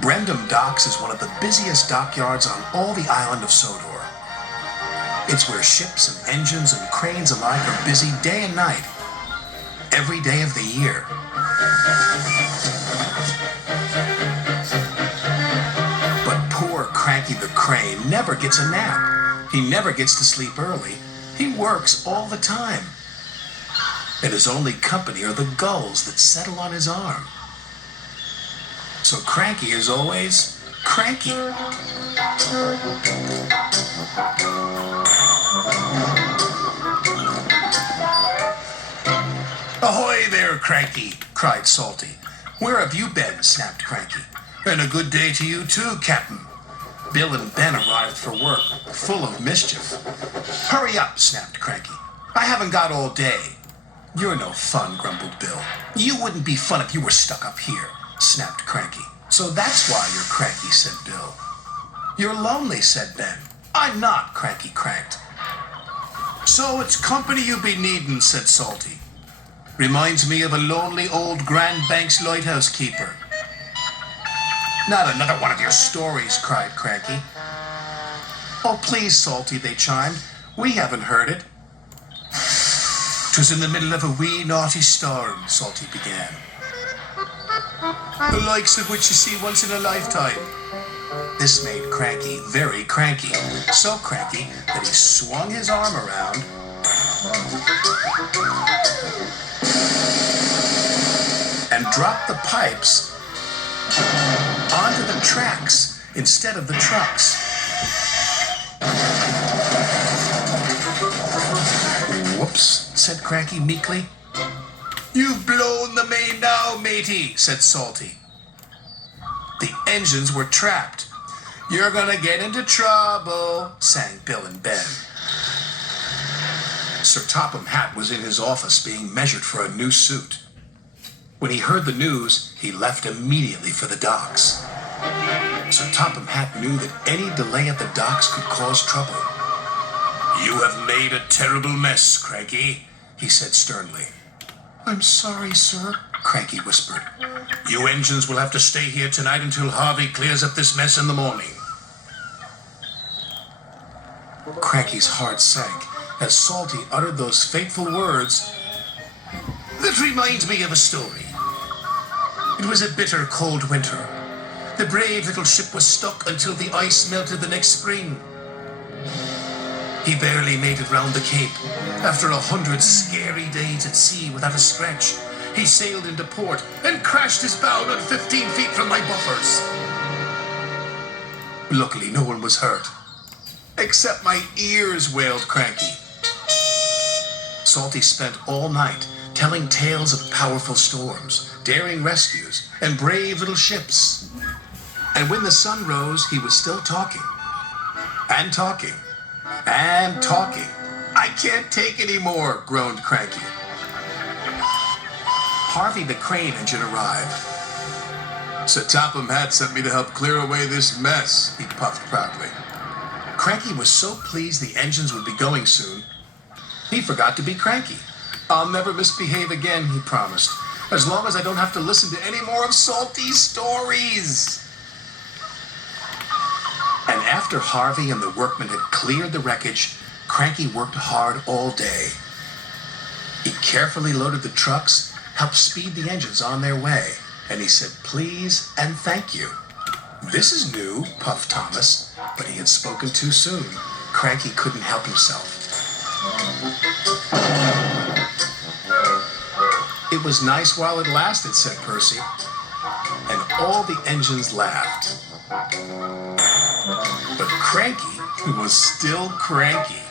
Brendam Docks is one of the busiest dockyards on all the island of Sodor. It's where ships and engines and cranes alike are busy day and night, every day of the year. But poor Cranky the Crane never gets a nap. He never gets to sleep early. He works all the time. And his only company are the gulls that settle on his arm. So Cranky is always cranky. "Ahoy there, Cranky!" cried Salty. "Where have you been?" snapped Cranky. "And a good day to you too, Captain." Bill and Ben arrived for work, full of mischief. "Hurry up," snapped Cranky. "I haven't got all day." "You're no fun," grumbled Bill. "You wouldn't be fun if you were stuck up here," snapped Cranky. "So that's why you're cranky," said Bill. "You're lonely," said Ben. "I'm not," Cranky cranked. "So it's company you be needin'," said Salty. "Reminds me of a lonely old Grand Banks lighthouse keeper." "Not another one of your stories," cried Cranky. "Oh, please, Salty," they chimed. "We haven't heard it." "'Twas in the middle of a wee naughty storm," Salty began. "The likes of which you see once in a lifetime." This made Cranky very cranky, so cranky that he swung his arm around and dropped the pipes onto the tracks instead of the trucks. "Whoops," said Cranky meekly. "You've blown the main now, matey," said Salty. The engines were trapped. "You're gonna get into trouble," sang Bill and Ben. Sir Topham Hatt was in his office being measured for a new suit. When he heard the news, he left immediately for the docks. Sir Topham Hatt knew that any delay at the docks could cause trouble. "You have made a terrible mess, Cranky," he said sternly. "I'm sorry, sir," Cranky whispered. "You engines will have to stay here tonight until Harvey clears up this mess in the morning." Cranky's heart sank as Salty uttered those fateful words. "That reminds me of a story. It was a bitter cold winter. The brave little ship was stuck until the ice melted the next spring. He barely made it round the Cape. After 100 scary days at sea without a scratch, he sailed into port and crashed his bow not 15 feet from my buffers. Luckily, no one was hurt. Except my ears," wailed Cranky. Salty spent all night telling tales of powerful storms, daring rescues, and brave little ships. And when the sun rose, he was still talking. And talking. And talking. "I can't take any more," groaned Cranky. Harvey the crane engine arrived. "Sir Topham Hatt sent me to help clear away this mess," he puffed proudly. Cranky was so pleased the engines would be going soon, he forgot to be cranky. "I'll never misbehave again," he promised, "as long as I don't have to listen to any more of Salty's stories." And after Harvey and the workmen had cleared the wreckage, Cranky worked hard all day. He carefully loaded the trucks, helped speed the engines on their way, and he said please and thank you. "This is new," puffed Thomas, but he had spoken too soon. Cranky couldn't help himself. "It was nice while it lasted," said Percy, and all the engines laughed. But Cranky was still cranky.